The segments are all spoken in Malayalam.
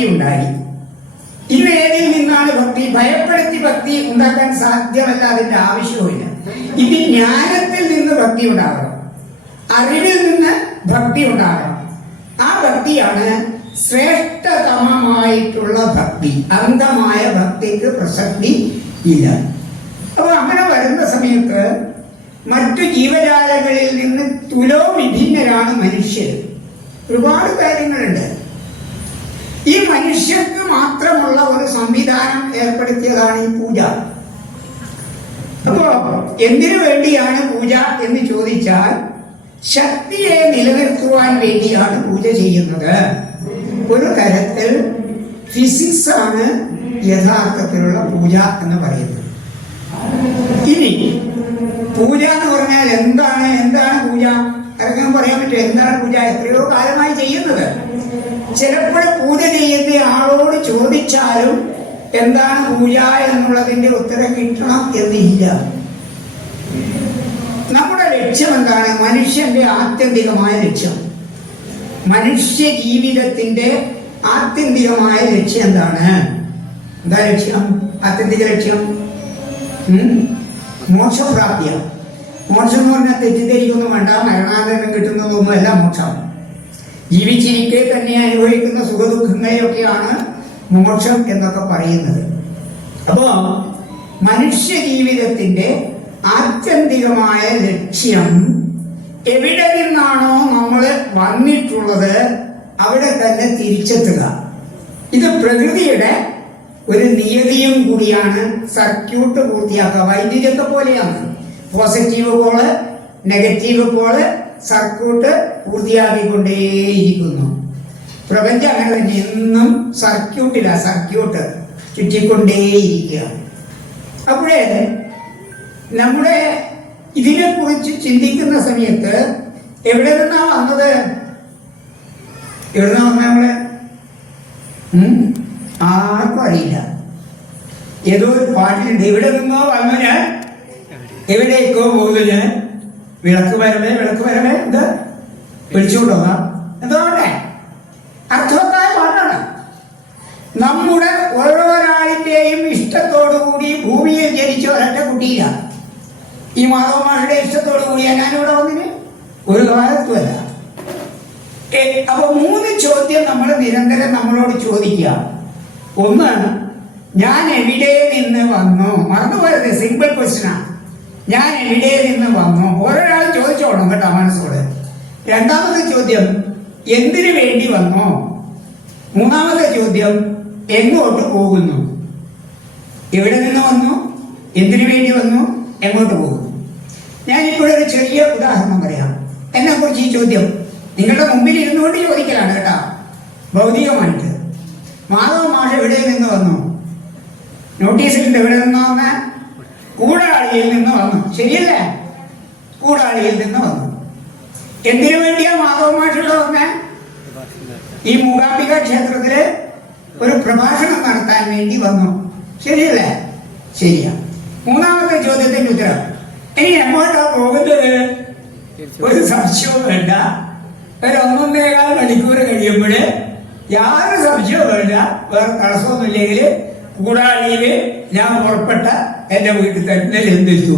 ഭക്തി ഉണ്ടായി. ഇന്ന് ഏതിൽ നിന്നാണ് ഭക്തി? ഭയപ്പെടുത്തി ഭക്തി ഉണ്ടാക്കാൻ സാധ്യമല്ല, അതിന്റെ ആവശ്യവുമില്ല. ഇത് ജ്ഞാനത്തിൽ നിന്ന് ഭക്തി ഉണ്ടാകണം, അറിവിൽ നിന്ന് ഭക്തി ഉണ്ടാകണം. ആ ഭക്തിയാണ് ശ്രേഷ്ഠതമമായിട്ടുള്ള ഭക്തി. അന്ധമായ ഭക്തിക്ക് പ്രസക്തി ഇല്ല. അപ്പൊ അങ്ങനെ വരുന്ന സമയത്ത് മറ്റു ജീവജാലങ്ങളിൽ നിന്ന് തുലോ വിഭിന്നരാണ് മനുഷ്യർ. ഒരുപാട് കാര്യങ്ങളുണ്ട്. ഈ മനുഷ്യർക്ക് മാത്രമുള്ള ഒരു സംവിധാനം ഏർപ്പെടുത്തിയതാണ് ഈ പൂജ. അപ്പോ എന്തിനു വേണ്ടിയാണ് പൂജ എന്ന് ചോദിച്ചാൽ, ശക്തിയെ നിലനിർത്തുവാൻ വേണ്ടിയാണ് പൂജ ചെയ്യുന്നത്. ഒരു തരത്തിൽ ഫിസിക്സ് ആണ് യഥാർത്ഥത്തിലുള്ള പൂജ എന്ന് പറയുന്നത്. ഇനി പൂജ എന്ന് പറഞ്ഞാൽ എന്താണ് പൂജ? അതൊക്കെ പറയാൻ പറ്റും. എന്താണ് പൂജ? എത്രയോ കാലമായി ചെയ്യുന്നത്. ചിലപ്പോൾ പൂജ ചെയ്യുന്ന ആളോട് ചോദിച്ചാലും എന്താണ് പൂജ എന്നുള്ളതിന്റെ ഉത്തരം കിട്ടണം എന്നില്ല. നമ്മുടെ ലക്ഷ്യം എന്താണ്? മനുഷ്യന്റെ ആത്യന്തികമായ ലക്ഷ്യം, മനുഷ്യ ജീവിതത്തിന്റെ ആത്യന്തികമായ ലക്ഷ്യം എന്താണ്? എന്താ ലക്ഷ്യം? ആത്യന്തിക ലക്ഷ്യം മോക്ഷപ്രാപ്തിയാണ്. മോക്ഷം എന്ന് പറഞ്ഞാൽ തെറ്റിദ്ധരിക്കൊന്നും വേണ്ട, മരണാനന്തരം കിട്ടുന്നതൊന്നുമല്ല മോക്ഷം. ജീവിച്ചിരിക്കെ തന്നെ അനുഭവിക്കുന്ന സുഖദുഃഖങ്ങളെയൊക്കെയാണ് മോക്ഷം എന്നൊക്കെ പറയുന്നത്. അപ്പോ മനുഷ്യ ജീവിതത്തിന്റെ ആത്യന്തികമായ ലക്ഷ്യം എവിടെ നിന്നാണോ നമ്മൾ വന്നിട്ടുള്ളത് അവിടെ തന്നെ തിരിച്ചെത്തുക. ഇത് പ്രകൃതിയുടെ ഒരു നിയതിയും കൂടിയാണ്. സർക്യൂട്ട് പൂർത്തിയാക്കുക. വൈദ്യുതിയൊക്കെ പോലെയാണ്. Positive pole, negative pole, circuit പൂർത്തിയാക്കിക്കൊണ്ടേയിരിക്കുന്നു. പ്രപഞ്ചം അങ്ങനെ തന്നെ എന്നും സർക്യൂട്ട് ചുറ്റിക്കൊണ്ടേയിരിക്കുക. അപ്പോഴേ നമ്മുടെ ഇതിനെ കുറിച്ച് ചിന്തിക്കുന്ന സമയത്ത് എവിടെ നിന്നാ വന്നത്? എവിടെ നിന്നാ വന്ന നമ്മളെ ആർക്കും അറിയില്ല. ഏതോ ഒരു പാട്ടിലുണ്ട്, എവിടെ നിന്നോ വന്നു ഞാൻ എവിടേക്കോ പോകുന്നു ഞാൻ, വിളക്ക് വരവേ ഇത് വിളിച്ചുകൊണ്ടോന്നാ എന്തോടെ അർത്ഥവത്തായ പാട്ടാണ്. നമ്മുടെ ഓരോരാളിന്റെയും ഇഷ്ടത്തോടുകൂടി ഭൂമിയിൽ ജനിച്ച ഒരൊറ്റ കുട്ടിയില്ല. ഈ മാധവമാരുടെ ഇഷ്ടത്തോടു കൂടിയാ ഞാനിവിടെ വന്നിന്? ഒരു കാലത്തുമല്ല. അപ്പൊ 3 ചോദ്യം നമ്മൾ നിരന്തരം നമ്മളോട് ചോദിക്കുക. ഒന്ന്, ഞാൻ എവിടെ നിന്ന് വന്നു? മറന്നുപോയത് സിമ്പിൾ ക്വസ്റ്റ്യനാണ്. ഞാൻ എവിടെ നിന്ന് വന്നു? ഓരോരാളും ചോദിച്ചോളണം കേട്ടോ മനസ്സോട്. രണ്ടാമത്തെ ചോദ്യം, എന്തിനു വേണ്ടി വന്നു? മൂന്നാമത്തെ ചോദ്യം, എങ്ങോട്ട് പോകുന്നു? എവിടെ നിന്ന് വന്നു, എന്തിനു വേണ്ടി വന്നു, എങ്ങോട്ട് പോകുന്നു? ഞാനിപ്പോഴൊരു ചെറിയ ഉദാഹരണം പറയാം. എന്നെ കുറിച്ച് ഈ ചോദ്യം നിങ്ങളുടെ മുമ്പിൽ ഇരുന്നുകൊണ്ട് ചോദിക്കലാണ് കേട്ടോ, ഭൗതികമായിട്ട്. മാധവ മാഷ് എവിടെ നിന്ന് വന്നു? നോട്ടീസിൽ എവിടെ നിന്ന് വന്ന? കൂടാളിയിൽ നിന്ന് വന്നു. ശരിയല്ലേ? കൂടാളിയിൽ നിന്ന് വന്നു. എന്തിനു വേണ്ടിയാ മാധവ മാഷ് ഇവിടെ വന്ന? ഈ മൂകാംബിക ക്ഷേത്രത്തില് ഒരു പ്രഭാഷണം നടത്താൻ വേണ്ടി വന്നു. ശരിയല്ലേ? ശരിയാ. മൂന്നാമത്തെ ചോദ്യത്തിന്റെ ഉത്തരം, ഇനി എങ്ങോട്ടാ പോകുന്നത്? ഒരു സംശയവും വേണ്ട. ഒരു 1.25 മണിക്കൂർ കഴിയുമ്പോഴേ യാതൊരു സംശയവും വേണ്ട, വേറെ തടസ്സമൊന്നുമില്ലെങ്കിൽ കൂടാളിയില് ഞാൻ പുറപ്പെട്ട എന്റെ വീട്ടിൽ തന്നെ ചെന്നെത്തു.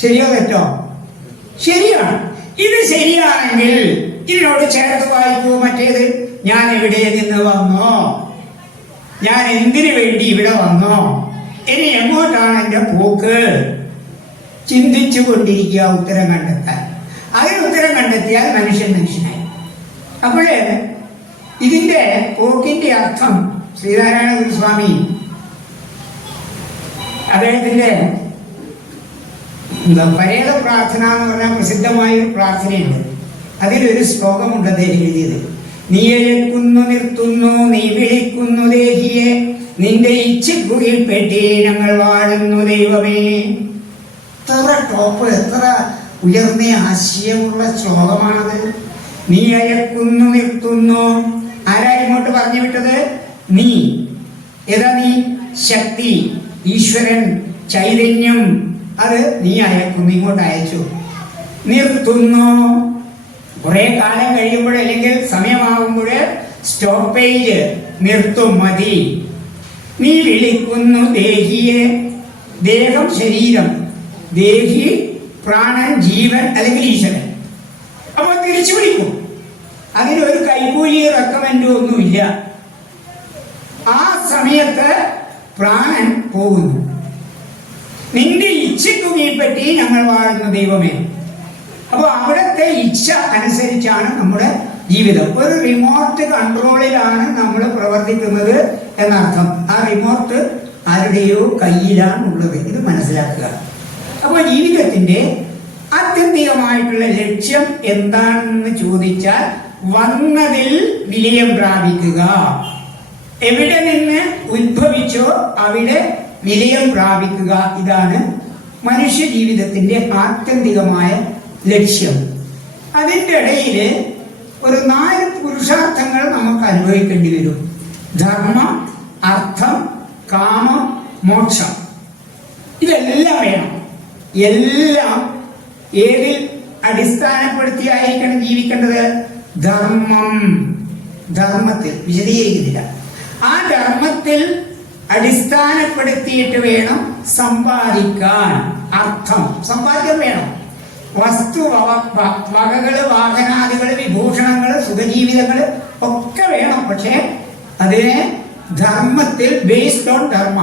ശരിയോ തെറ്റോ? ശരിയാണ്. ഇത് ശരിയാണെങ്കിൽ ഇതിനോട് ചേർത്ത് വായിക്കൂ മറ്റേത്. ഞാൻ എവിടെ നിന്ന് വന്നോ, ഞാൻ എന്തിനു വേണ്ടി ഇവിടെ വന്നോ, ഇനി എങ്ങോട്ടാണ് എന്റെ പോക്ക്? ചിന്തിച്ചു കൊണ്ടിരിക്കുക ഉത്തരം കണ്ടെത്താൻ. അതിന് ഉത്തരം കണ്ടെത്തിയാൽ മനുഷ്യനായി. അപ്പോഴേ ഇതിന്റെ പോക്കിന്റെ അർത്ഥം ശ്രീനാരായണ ഗുരുസ്വാമി അദ്ദേഹത്തിന്റെ പരേത പ്രാർത്ഥന എന്ന് പറഞ്ഞാൽ പ്രസിദ്ധമായ ഒരു പ്രാർത്ഥനയുണ്ട്. അതിലൊരു ശ്ലോകമുണ്ട് അദ്ദേഹം എഴുതിയത്. നീ എഴുക്കുന്നു നിർത്തുന്നു, നീ വിളിക്കുന്നു ദേഹിയെ, നിന്റെ ഇച്ഛിക്കുകിൽപ്പെട്ടി ഞങ്ങൾ വാഴുന്നു ദൈവമേ. എത്ര ടോപ്പ്, എത്ര ഉയർന്ന ആശയമുള്ള ശ്ലോകമാണത്. നീ അയക്കുന്നു നിർത്തുന്നു. ആരാ ഇങ്ങോട്ട് പറഞ്ഞു വിട്ടത്? നീ. ഏതാ നീ? ശക്തി, ഈശ്വരൻ, ചൈതന്യം. അത് നീ അയക്കുന്നു, ഇങ്ങോട്ട് അയച്ചു. നിർത്തുന്നു. കുറെ കാലം കഴിയുമ്പോൾ അല്ലെങ്കിൽ സമയമാകുമ്പോൾ സ്റ്റോപ്പേജ്, നിർത്തും മതി. നീ വിളിക്കുന്നു ദേഹിയെ, ദേഹം ശരീരം, ദേഹി പ്രാണൻ, ജീവൻ അല്ലെങ്കിൽ ഈശ്വരൻ. അപ്പോൾ തിരിച്ചു വിളിക്കും. അതിനൊരു കൈക്കൂലി റെക്കമെൻഡും ഒന്നുമില്ല. ആ സമയത്ത് പ്രാണൻ പോകുന്നു. നിന്റെ ഇച്ഛയ്ക്കു കീഴ്പറ്റി ഞങ്ങൾ വാഴുന്ന ദൈവമേ. അപ്പോൾ അവിടുത്തെ ഇച്ഛ അനുസരിച്ചാണ് നമ്മുടെ ജീവിതം. ഒരു റിമോട്ട് കൺട്രോളിലാണ് നമ്മൾ പ്രവർത്തിക്കുന്നത് എന്നർത്ഥം. ആ റിമോട്ട് ആരുടെയോ കയ്യിലാണ് ഉള്ളത്. ഇത് മനസ്സിലാക്കുക. അപ്പോൾ ജീവിതത്തിന്റെ ആത്യന്തികമായിട്ടുള്ള ലക്ഷ്യം എന്താണെന്ന് ചോദിച്ചാൽ വന്നതിൽ വിലയം പ്രാപിക്കുക. എവിടെ നിന്ന് ഉത്ഭവിച്ചോ അവിടെ വിലയം പ്രാപിക്കുക. ഇതാണ് മനുഷ്യ ജീവിതത്തിന്റെ ആത്യന്തികമായ ലക്ഷ്യം. അതിൻ്റെ ഇടയിൽ ഒരു 4 പുരുഷാർത്ഥങ്ങൾ നമുക്ക് അനുഭവിക്കേണ്ടി വരും. ധർമ്മം, അർത്ഥം, കാമം, മോക്ഷം. ഇതെല്ലാം വേണം. എല്ലാം ഏതിൽ അടിസ്ഥാനപ്പെടുത്തിയായിരിക്കണം ജീവിക്കേണ്ടത്? ധർമ്മം. ധർമ്മത്തിൽ വിശദീകരിക്കുന്നില്ല. ആ ധർമ്മത്തിൽ അടിസ്ഥാനപ്പെടുത്തിയിട്ട് വേണം സമ്പാദിക്കാൻ. അർത്ഥം, സമ്പാദ്യം വേണം. വസ്തു വകകള്, വാഹനാദികള്, വിഭൂഷണങ്ങള്, സുഖജീവിതങ്ങള് ഒക്കെ വേണം. പക്ഷെ അതിനെ ധർമ്മത്തിൽ, ബേസ്ഡ് ഓൺ ധർമ്മ,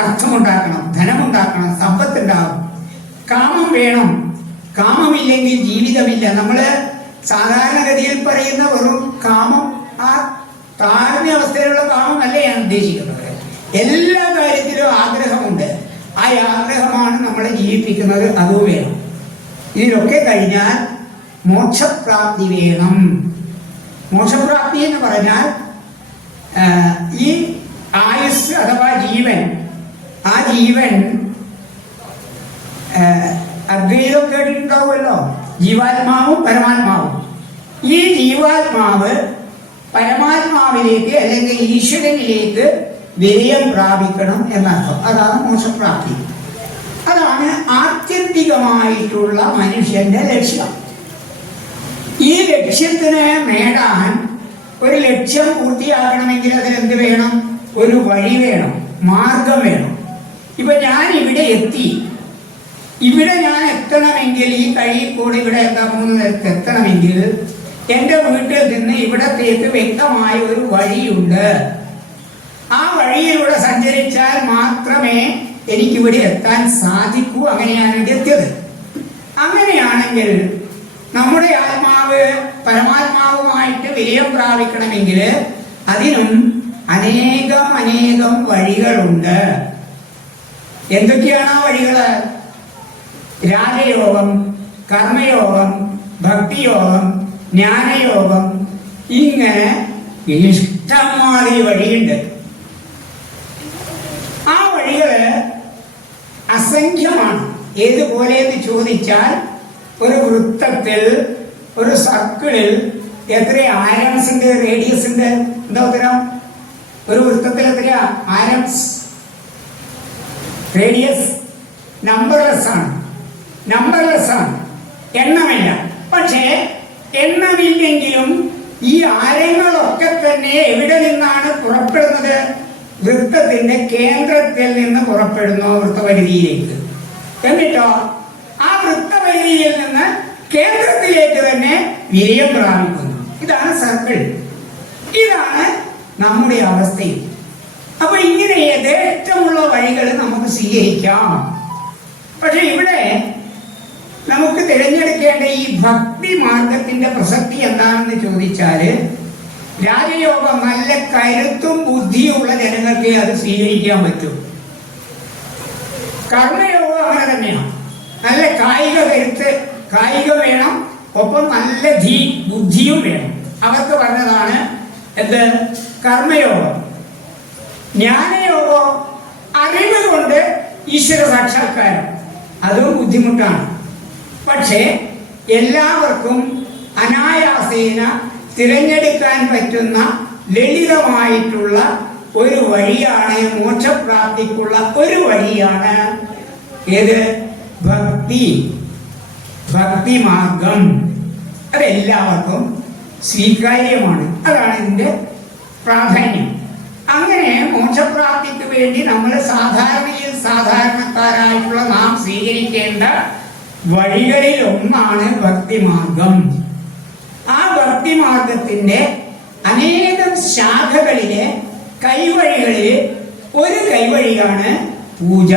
അർത്ഥമുണ്ടാക്കണം, ധനമുണ്ടാക്കണം, സമ്പത്തുണ്ടാകും. കാമം വേണം. കാമമില്ലെങ്കിൽ ജീവിതമില്ല. നമ്മള് സാധാരണഗതിയിൽ പറയുന്ന വെറും കാമം, ആ താഴ്ന്ന അവസ്ഥയിലുള്ള കാമം അല്ല ഞാൻ ഉദ്ദേശിക്കുന്നത്. എല്ലാ കാര്യത്തിലും ആഗ്രഹമുണ്ട്. ആ ആഗ്രഹമാണ് നമ്മളെ ജീവിപ്പിക്കുന്നത്. അതും വേണം. ഇതിലൊക്കെ കഴിഞ്ഞാൽ മോക്ഷപ്രാപ്തി വേണം. മോക്ഷപ്രാപ്തി എന്ന് പറഞ്ഞാൽ ഈ ആയുസ് അഥവാ ജീവൻ, ആ ജീവൻ അദ്വൈതം കേട്ടിട്ടുണ്ടാവുമല്ലോ. ജീവാത്മാവും പരമാത്മാവും. ഈ ജീവാത്മാവ് പരമാത്മാവിലേക്ക് അല്ലെങ്കിൽ ഈശ്വരനിലേക്ക് വിലയം പ്രാപിക്കണം എന്നർത്ഥം. അതാണ് മോക്ഷപ്രാപ്തി. അതാണ് ആത്യന്തികമായിട്ടുള്ള മനുഷ്യന്റെ ലക്ഷ്യം. ഈ ലക്ഷ്യത്തിന് നേടാൻ, ഒരു ലക്ഷ്യം പൂർത്തിയാക്കണമെങ്കിൽ അതിനെന്ത് വേണം? ഒരു വഴി വേണം, മാർഗം വേണം. ഇപ്പൊ ഞാൻ ഇവിടെ എത്തി. ഇവിടെ ഞാൻ എത്തണമെങ്കിൽ, ഈ കഴിയിൽ കൂടി ഇവിടെ എത്തണമെങ്കിൽ എന്റെ വീട്ടിൽ നിന്ന് ഇവിടത്തേക്ക് വ്യക്തമായ ഒരു വഴിയുണ്ട്. ആ വഴിയിലൂടെ സഞ്ചരിച്ചാൽ മാത്രമേ എനിക്കിവിടെ എത്താൻ സാധിക്കൂ. അങ്ങനെയാണ് ഇവിടെ എത്തിയത്. അങ്ങനെയാണെങ്കിൽ നമ്മുടെ ആത്മാവ് പരമാത്മാവുമായിട്ട് വിലയം പ്രാപിക്കണമെങ്കിൽ അതിനും അനേകം വഴികളുണ്ട്. എന്തൊക്കെയാണ് ആ വഴികള്? രാജയോഗം, കർമ്മയോഗം, ഭക്തിയോഗം, ജ്ഞാനയോഗം, ഇങ്ങനെ ഇഷ്ടംമാതിരി വഴിയുണ്ട്. ആ വഴികള് അസംഖ്യമാണ്. ഏതുപോലെ എന്ന് ചോദിച്ചാൽ ഒരു വൃത്തത്തിൽ, ഒരു സർക്കിളിൽ എത്ര ആരംസ് ഉണ്ട്, റേഡിയസ് ഉണ്ട്? എന്താ ഉത്തരം? ഒരു വൃത്തത്തിൽ എത്രയാ ആരംസ്, റേഡിയസ്? നമ്പർലെസ് ആണ്. എണ്ണമില്ല. പക്ഷേ എണ്ണമില്ലെങ്കിലും ഈ ആരങ്ങളൊക്കെ തന്നെ എവിടെ നിന്നാണ് പുറപ്പെടുന്നത്? വൃത്തത്തിന്റെ കേന്ദ്രത്തിൽ നിന്ന് പുറപ്പെടുന്നു വൃത്തപരിധിയിലേക്ക്. എന്നിട്ടോ ആ വൃത്തപരിധിയിൽ നിന്ന് കേന്ദ്രത്തിലേക്ക് തന്നെ വിലയം പ്രാപിക്കുന്നു. ഇതാണ് സർക്കിൾ. ഇതാണ് നമ്മുടെ അവസ്ഥയും. അപ്പൊ ഇങ്ങനെ യഥേഷ്ടമുള്ള വഴികൾ നമുക്ക് സ്വീകരിക്കാം. പക്ഷെ ഇവിടെ നമുക്ക് തിരഞ്ഞെടുക്കേണ്ട ഈ ഭക്തി മാർഗത്തിന്റെ പ്രസക്തി എന്താണെന്ന് ചോദിച്ചാല്, രാജയോഗം നല്ല കരുത്തും ബുദ്ധിയുള്ള ജനങ്ങൾക്ക് അത് സ്വീകരിക്കാൻ പറ്റും. കർമ്മയോഗം അങ്ങനെ തന്നെയാണ്. നല്ല കായിക കരുത്ത്, കായികം വേണം, ഒപ്പം നല്ല ബുദ്ധിയും വേണം. അവർക്ക് പറഞ്ഞതാണ് എന്ത്? കർമ്മയോഗം. ജ്ഞാനയോഗം അറിവ് കൊണ്ട് ഈശ്വര സാക്ഷാത്കാരം, അതും ബുദ്ധിമുട്ടാണ്. പക്ഷേ എല്ലാവർക്കും അനായാസേന തിരഞ്ഞെടുക്കാൻ പറ്റുന്ന ലളിതമായിട്ടുള്ള ഒരു വഴിയാണ്, മോക്ഷപ്രാപ്തിക്കുള്ള ഒരു വഴിയാണ് ഏത്? ഭക്തി മാർഗം. അതെല്ലാവർക്കും സ്വീകാര്യമാണ്. അതാണ് ഇതിന്റെ പ്രാധാന്യം. അങ്ങനെ മോക്ഷപ്രാപ്തിക്ക് വേണ്ടി നമ്മൾ സാധാരണക്കാരായിട്ടുള്ള നാം സ്വീകരിക്കേണ്ട വഴികളിൽ ഒന്നാണ് ഭക്തിമാർഗം. ആ ഭക്തിമാർഗത്തിന്റെ അനേകം ശാഖകളിലെ കൈവഴികളിൽ ഒരു കൈവഴിയാണ് പൂജ.